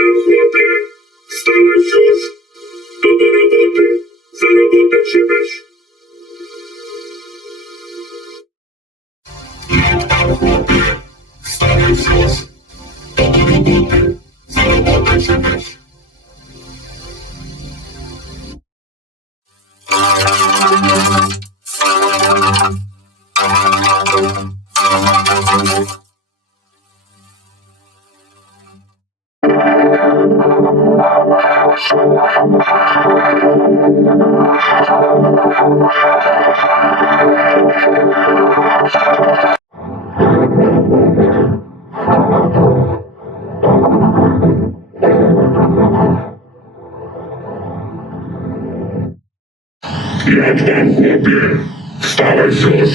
chłopie, wstałeś już? To do roboty, za robotę się weź. Jak tam chłopie, wstałeś już? To do roboty, za robotę się weź. Jak tam chłopie, wstałeś już?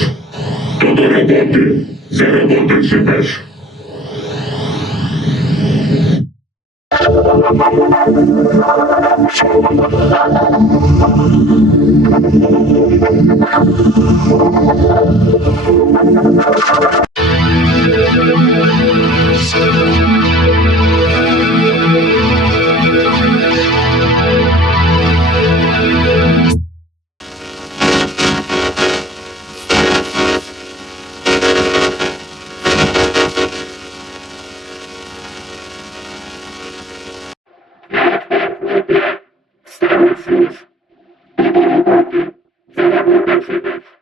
To do roboty, za robotę się weź. Wstałeś już? To do roboty, za robotę się weź.